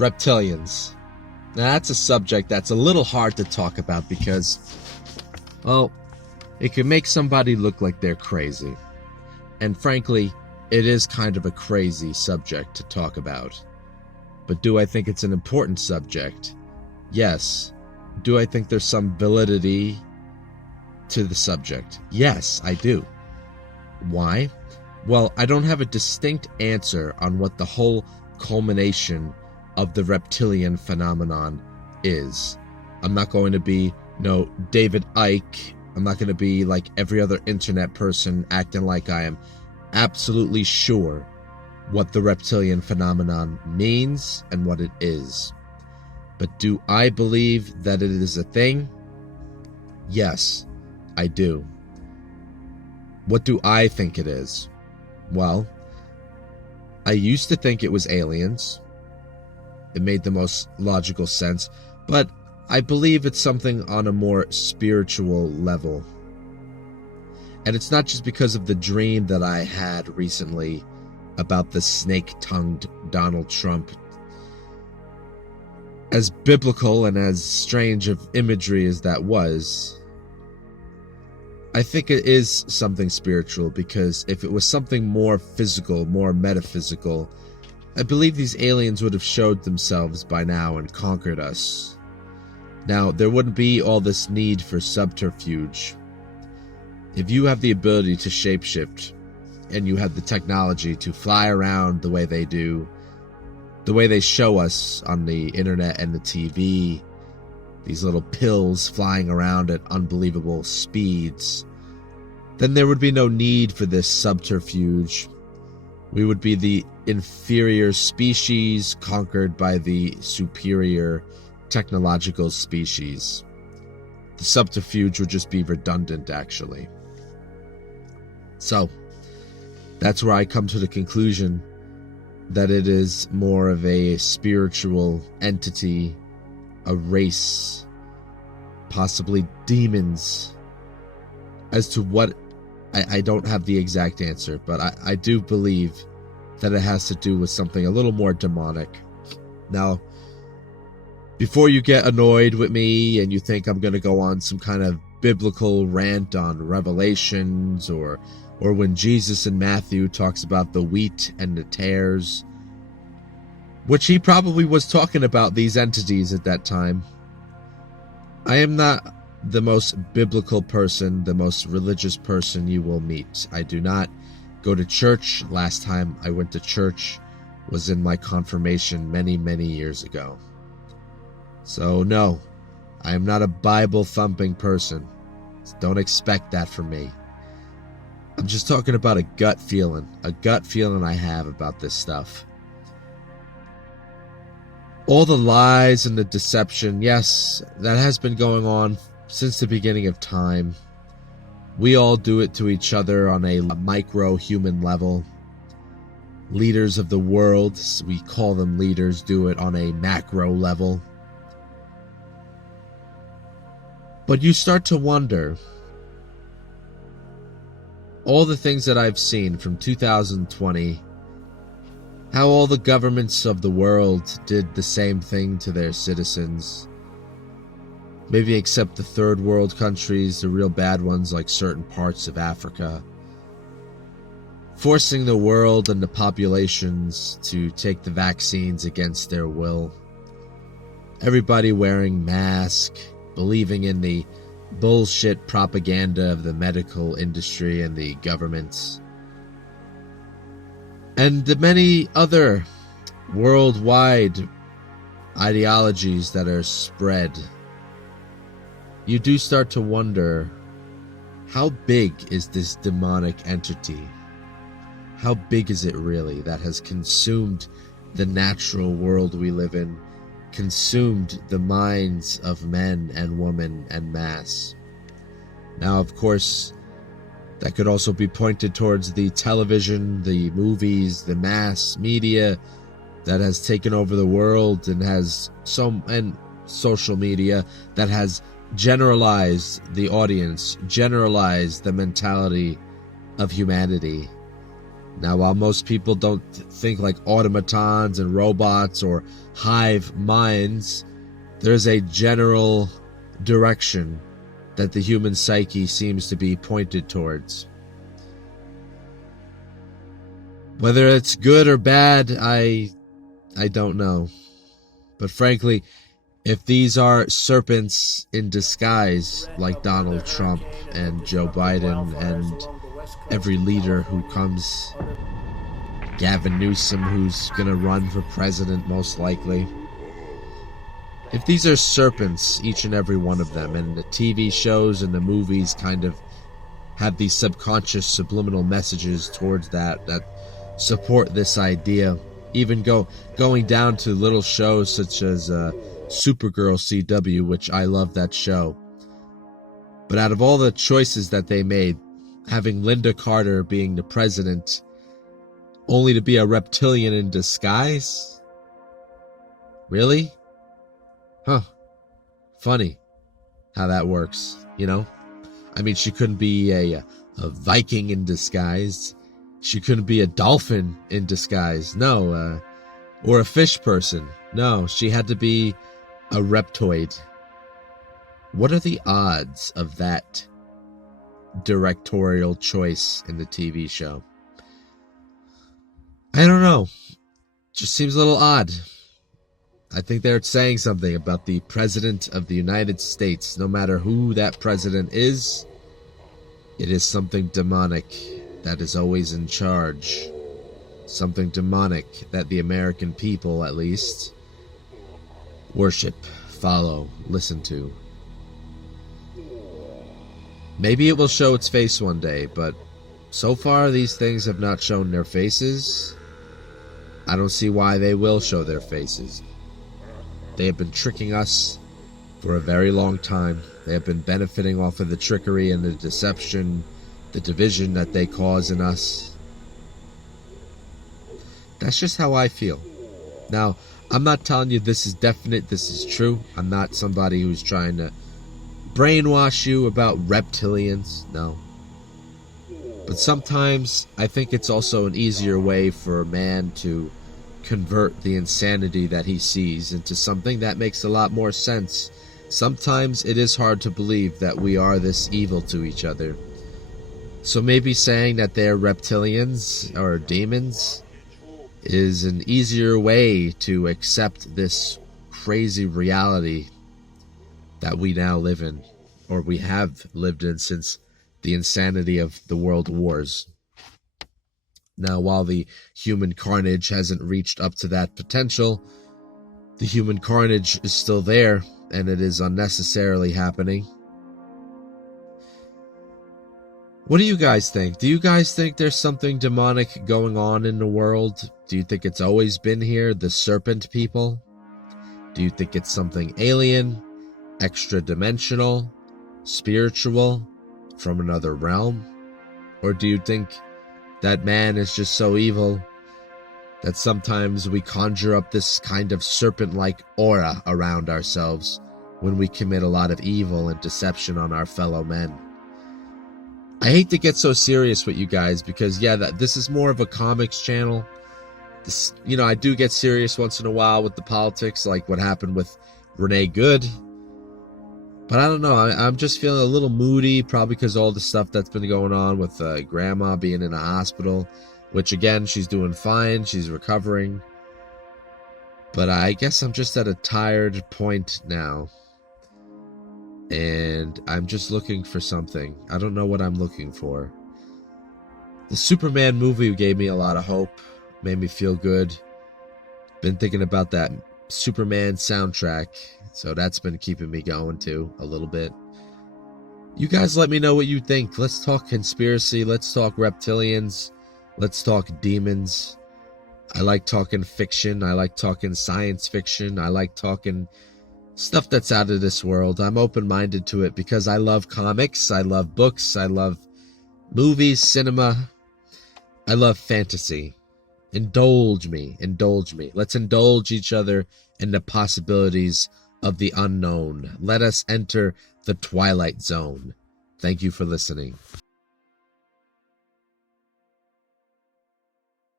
Reptilians. Now, that's a subject that's a little hard to talk about because, well, it can make somebody look like they're crazy. And frankly, it is kind of a crazy subject to talk about. But do I think it's an important subject? Yes. Do I think there's some validity to the subject? Yes, I do. Why? Well, I don't have a distinct answer on what the whole culmination of the reptilian phenomenon is. I'm not going to be, David Icke. I'm not going to be like every other internet person acting like I am absolutely sure what the reptilian phenomenon means and what it is. But do I believe that it is a thing? Yes, I do. What do I think it is? Well, I used to think it was aliens. It made the most logical sense, but I believe it's something on a more spiritual level. And it's not just because of the dream that I had recently about the snake-tongued Donald Trump. As biblical and as strange of imagery as that was, I think it is something spiritual, because if it was something more physical, more metaphysical, I believe these aliens would have showed themselves by now and conquered us. Now, there wouldn't be all this need for subterfuge. If you have the ability to shapeshift, and you have the technology to fly around the way they do, the way they show us on the internet and the TV, these little pills flying around at unbelievable speeds, then there would be no need for this subterfuge. We would be the inferior species conquered by the superior technological species. The subterfuge would just be redundant, actually. So, that's where I come to the conclusion that it is more of a spiritual entity, a race, possibly demons. As to what, I don't have the exact answer, but I do believe that it has to do with something a little more demonic. Now, before you get annoyed with me and you think I'm going to go on some kind of biblical rant on Revelations, or when Jesus in Matthew talks about the wheat and the tares, which he probably was talking about these entities at that time. I am not the most biblical person, the most religious person you will meet. I do not go to church. Last time I went to church was in my confirmation many, many years ago. So no, I am not a Bible-thumping person. Don't expect that from me. I'm just talking about a gut feeling I have about this stuff. All the lies and the deception, yes, that has been going on since the beginning of time. We all do it to each other on a micro-human level. Leaders of the world, we call them leaders, do it on a macro level. But you start to wonder, all the things that I've seen from 2020, how all the governments of the world did the same thing to their citizens. Maybe except the third world countries, the real bad ones like certain parts of Africa. Forcing the world and the populations to take the vaccines against their will. Everybody wearing masks, believing in the bullshit propaganda of the medical industry and the governments. And the many other worldwide ideologies that are spread. You do start to wonder, how big is this demonic entity? How big is it really that has consumed the natural world we live in, consumed the minds of men and women en masse? Now, of course, that could also be pointed towards the television, the movies, the mass media that has taken over the world, and social media that has generalized the audience, generalized the mentality of humanity. Now, while most people don't think like automatons and robots or hive minds, there's a general direction that the human psyche seems to be pointed towards. Whether it's good or bad, I don't know. But frankly, if these are serpents in disguise, like Donald Trump and Joe Biden and every leader who comes, Gavin Newsom, who's gonna run for president most likely, if these are serpents, each and every one of them, and the TV shows and the movies kind of have these subconscious subliminal messages towards that support this idea, even going down to little shows such as Supergirl CW, which I love that show. But out of all the choices that they made, having Linda Carter being the president, only to be a reptilian in disguise? Really? Huh. Funny how that works, you know? I mean, she couldn't be a Viking in disguise. She couldn't be a dolphin in disguise. No. Or a fish person. No, she had to be a reptoid. What are the odds of that directorial choice in the TV show? I don't know. Just seems a little odd. I think they're saying something about the President of the United States. No matter who that president is, it is something demonic that is always in charge. Something demonic that the American people, at least, worship, follow, listen to. Maybe it will show its face one day, but so far these things have not shown their faces. I don't see why they will show their faces. They have been tricking us for a very long time. They have been benefiting off of the trickery and the deception, the division that they cause in us. That's just how I feel. Now, I'm not telling you this is definite, this is true. I'm not somebody who's trying to brainwash you about reptilians, no. But sometimes I think it's also an easier way for a man to convert the insanity that he sees into something that makes a lot more sense. Sometimes it is hard to believe that we are this evil to each other. So maybe saying that they're reptilians or demons is an easier way to accept this crazy reality that we now live in, or we have lived in since the insanity of the world wars. Now, while the human carnage hasn't reached up to that potential, the human carnage is still there, and it is unnecessarily happening. What do you guys think? Do you guys think there's something demonic going on in the world? Do you think it's always been here, the serpent people? Do you think it's something alien, extra-dimensional, spiritual, from another realm? Or do you think that man is just so evil that sometimes we conjure up this kind of serpent-like aura around ourselves when we commit a lot of evil and deception on our fellow men? I hate to get so serious with you guys because, yeah, this is more of a comics channel. This, I do get serious once in a while with the politics, like what happened with Renee Good. But I don't know, I'm just feeling a little moody, probably because all the stuff that's been going on with Grandma being in a hospital, which again, she's doing fine, she's recovering. But I guess I'm just at a tired point now. And I'm just looking for something. I don't know what I'm looking for. The Superman movie gave me a lot of hope, made me feel good. Been thinking about that Superman soundtrack, so that's been keeping me going too, a little bit. You guys let me know what you think. Let's talk conspiracy, let's talk reptilians, let's talk demons. I like talking fiction, I like talking science fiction, I like talking stuff that's out of this world. I'm open-minded to it because I love comics, I love books, I love movies, cinema, I love fantasy. Indulge me. Let's indulge each other in the possibilities of the unknown. Let us enter the Twilight Zone. Thank you for listening.